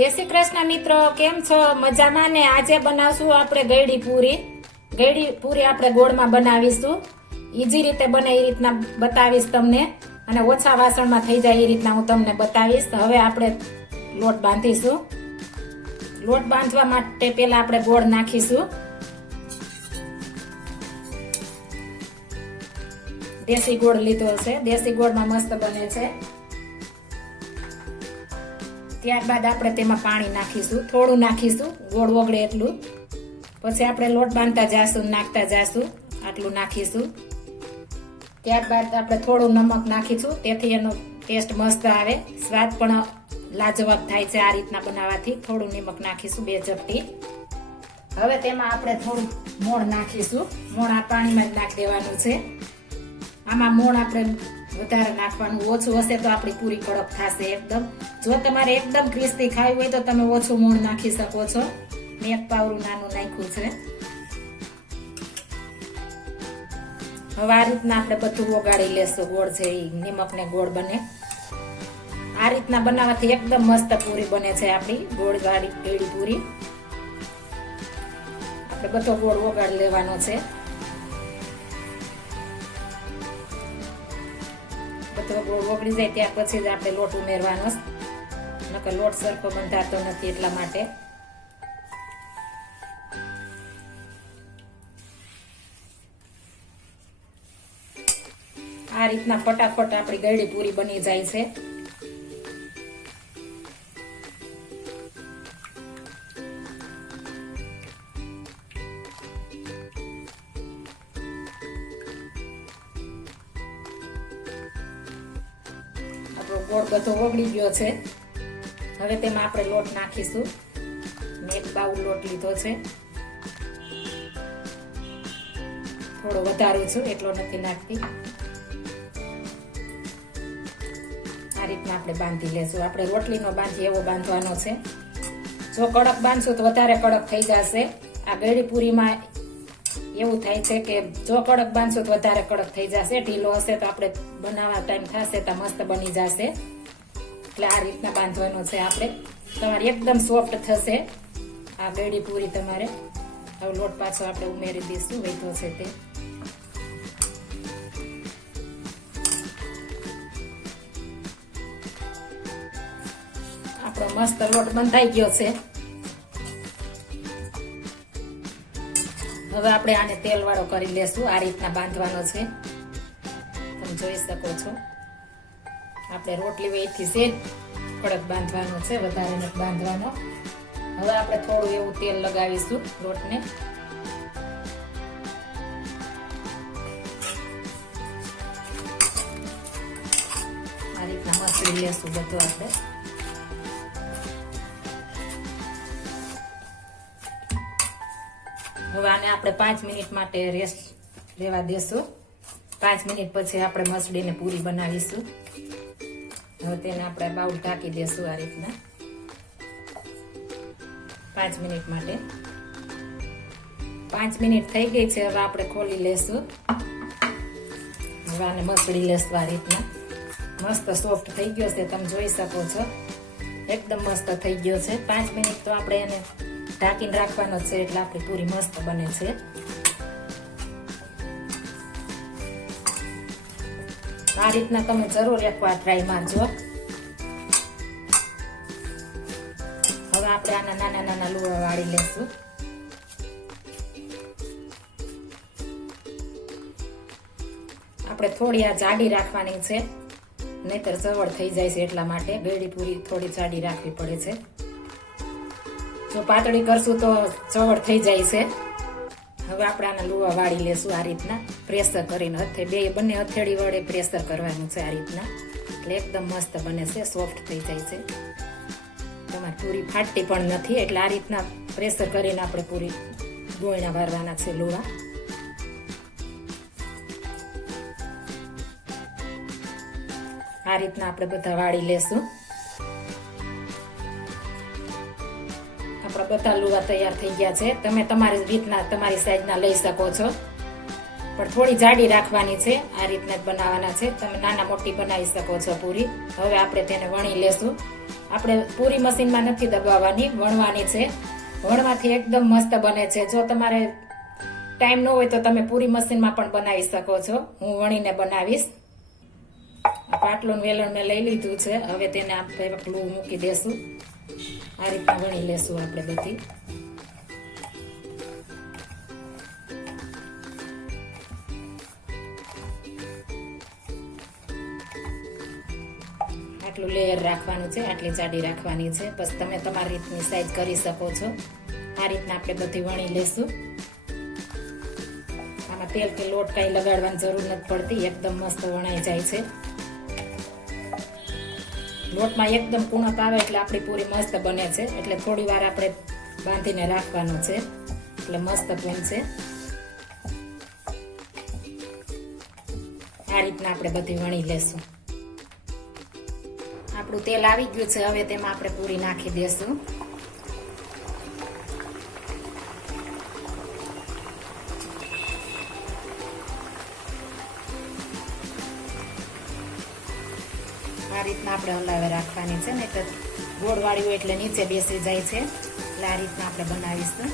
જય શ્રી કૃષ્ણ મિત્રો, કેમ છો? મજામાં ને? આજે બનાવશું આપણે ગળી પૂરી. ગળી પૂરી આપણે ગોળમાં બનાવીશું. ઈઝી રીતે બને એ રીતના બતાવીશ તમને, અને ઓછા વાસણમાં થઈ જાય એ રીતના હું તમને બતાવીશ. હવે આપણે લોટ બાંધીશું. લોટ બાંધવા માટે પહેલા આપણે ગોળ નાખીશું. દેશી ગોળ લીધો છે. દેશી ગોળમાં મસ્ત બને છે. ત્યારબાદ આપણે તેમાં પાણી નાખીશું, થોડું નાખીશું, ગોળ ઓગળે એટલું. પછી આપણે લોટ બાંધતા જાશું, નાખતા જાશું. આટલું નાખીશું. ત્યારબાદ આપણે થોડું નમક નાખીશું, તેથી એનો ટેસ્ટ મસ્ત આવે, સ્વાદ પણ લાજવાબ થાય છે આ રીતના બનાવવાથી. થોડું નમક નાખીશું, 2 ચપટી. હવે તેમાં આપણે થોડું મોણ નાખીશું. મોણ આ પાણીમાં જ નાખી દેવાનું છે. આમાં મોણ આપણે વધારે નાખવાનું, ઓછું હશે તો આપણી પૂરી કડક થશે એકદમ. જો તમારે એકદમ ક્રિસ્પી ખાવી હોય તો તમે ઓછું મોણ નાખી શકો છો. મેં 1 પાવરું નાનું નાખ્યું છે. હવે આ રીતના આપણે બધું ઓગાળી લેશું. ગોળ છે એ નિમક ને ગોળ બને આ રીતના બનાવવાથી એકદમ મસ્ત પૂરી બને છે આપણી ગોળવાળી ગળી પૂરી. આપણે બધો ગોળ ઓગાળી લેવાનો છે. બધો ગોળ ઓગળી જાય ત્યાર પછી જ આપણે લોટ ઉમેરવાનો, નકર લોટ સરખો બંધાતો નથી એટલા માટે. આ રીતના ફટાફટ આપણી ગળી પૂરી બની જાય છે. ગોળ બધો ઓગળી ગયો છે. હવે તેમાં આપણે લોટ નાખીશું. મેં 1 બાઉલ લોટ લીધો છે. થોડો વધારું છું, એટલો નથી નાખતી. આ રીતના આપણે બાંધી લેશું. આપણે રોટલીનો બાંધીએ એવો બાંધવાનો છે. જો કડક બાંધશું તો વધારે કડક થઈ જશે. આ ગળી પૂરીમાં એવું થાય છે કે જો કડક બાંધશું તો વધારે કડક થઈ જશે. ઢીલો હશે તો આપણે બનાવવા ટાઈમ થશે તો મસ્ત બની જશે. એટલે આ રીતના બાંધવાનો છે આપણે. તમારે એકદમ સોફ્ટ થશે આ ગળી પૂરી તમારે. હવે લોટ પાછો આપણે ઉમેરી દઈશું, વધ્યો છે તે. આપણો મસ્ત લોટ બંધાઈ ગયો છે. હવે આપણે આને તેલ વાળો કરી લેશું. આ રીતના બાંધવાનો છે, તમે જોઈ શકો છો. આપણે રોટલી વેથી સેજ કડક બાંધવાનો છે, વધારે નથી બાંધવાનો. હવે આપણે થોડું એવું તેલ લગાવીશું લોટને. આ રીતના મસળી લેશું બધું આપણે. હવે આને આપણે 5 મિનિટ માટે રેસ્ટ લેવા દેશું. 5 મિનિટ પછી આપણે મસળીને પૂરી બનાવીશું. હવે તેને આપણે બાઉલ ઢાંકી દેશું આ રીતના 5 મિનિટ માટે. 5 મિનિટ થઈ ગઈ છે. હવે આપણે ખોલી લેશું. હવે આને મસળી લેશું આ રીતના. મસ્ત સોફ્ટ થઈ ગયો છે, તમે જોઈ શકો છો. એકદમ મસ્ત થઈ ગયો છે. 5 મિનિટ તો આપણે એને ઢાંકીને રાખવાનો છે, એટલે આપણી પૂરી મસ્ત બને છે. આ રીતના તમે જરૂર એકવાર ટ્રાય મારજો. હવે આપણે આના નાના નાના લુવા વાળી લેશું. આપણે થોડી આ જાડી રાખવાની છે, નહીતર ચવડ થઈ જાય છે. એટલા માટે ગળી પૂરી થોડી જાડી રાખવી પડે છે. જો પાતળી કરશું તો ચવડ થઈ જાય છે. હવે આપણે આના લુવા વાળી લેશું આ રીતના, પ્રેશર કરીને. બંને હથેળી વડે પ્રેશર કરવાનું છે આ રીતના. એટલે એકદમ મસ્ત બને છે, સોફ્ટ થઈ જાય છે. તમારી પૂરી ફાટતી પણ નથી. એટલે આ રીતના પ્રેશર કરીને આપણે પૂરી ગોળના વારવાના છે લુવા. આ રીતના આપણે બધા વાળી લેશું. આપણા બધા લુવા તૈયાર થઈ ગયા છે. તમે તમારી રીતના તમારી સાઈઝના લઈ શકો છો, પણ થોડી જાડી રાખવાની છે. આ રીતના જ બનાવવાના છે. તમે નાના મોટી બનાવી શકો છો પૂરી. હવે આપણે તેને વણી લેશું. આપણે પૂરી મશીનમાં નથી દબાવવાની, વણવાની છે. વણવાથી એકદમ મસ્ત બને છે. જો તમારે ટાઈમ ન હોય તો તમે પૂરી મશીનમાં પણ બનાવી શકો છો. હું વણીને બનાવીશ. પાટલું વેલણ મેં લઈ લીધું છે. હવે તેને આપણે પકલું મૂકી દેશું. આ રીતના વણી લેશું આપણે બધી. આટલું લેયર રાખવાનું છે, આટલી જાડી રાખવાની છે. બસ તમે તમારી રીતની સાઈઝ કરી શકો છો. આ રીતના આપણે બધી વણી લેશું. આમાં તેલ કે લોટ કઈ લગાડવાની જરૂર નથી પડતી, એકદમ મસ્ત વણાઈ જાય છે. લોટમાં એકદમ કુણપ આવે એટલે આપણી પૂરી મસ્ત બને છે. એટલે થોડી વાર આપણે બાંધીને રાખવાનું છે એટલે મસ્ત બનશે. આ રીતના આપણે બધી વણી લેશું. આપણું તેલ આવી ગયું છે. હવે તેમાં આપણે પૂરી નાખી દેશું. આ રીતના આપણે હલાવે રાખવાની છે, ને તો ગોળ વાળી હોય એટલે નીચે બેસી જાય છે. એટલે આ રીતના આપણે બનાવીશું.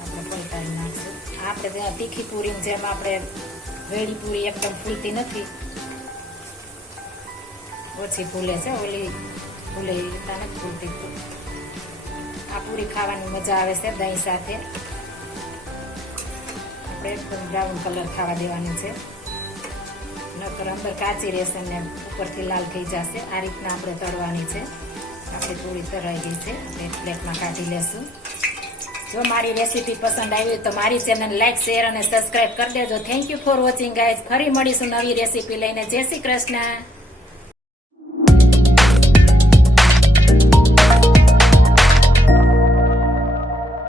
આપણે પલટાવી નાખશું. આપણે ત્યાં તીખી પૂરી જેમ આપણે વેડી પૂરી એકદમ ફૂલતી નથી, ઓછી ફૂલે છે. ઓલી ફૂલે નથી ફૂલતી. આ પૂરી ખાવાની મજા આવે છે દહીં સાથે. આપણે એકદમ બ્રાઉન કલર ખાવા દેવાની છે, નકર અંદર કાચી રહેશે ને ઉપરથી લાલ થઈ જશે. આ રીતના આપણે તળવાની છે. આપણી પૂરી તળાઈ ગઈ છે. આપણે પ્લેટમાં કાઢી લેશું. જો મારી રેસીપી પસંદ આવી તો મારી ચેનલ લાઈક, શેર અને સબસ્ક્રાઇબ કરી દેજો. Thank you for watching guys. ફરી મળીશું નવી રેસીપી લઈને. જય શ્રી કૃષ્ણ.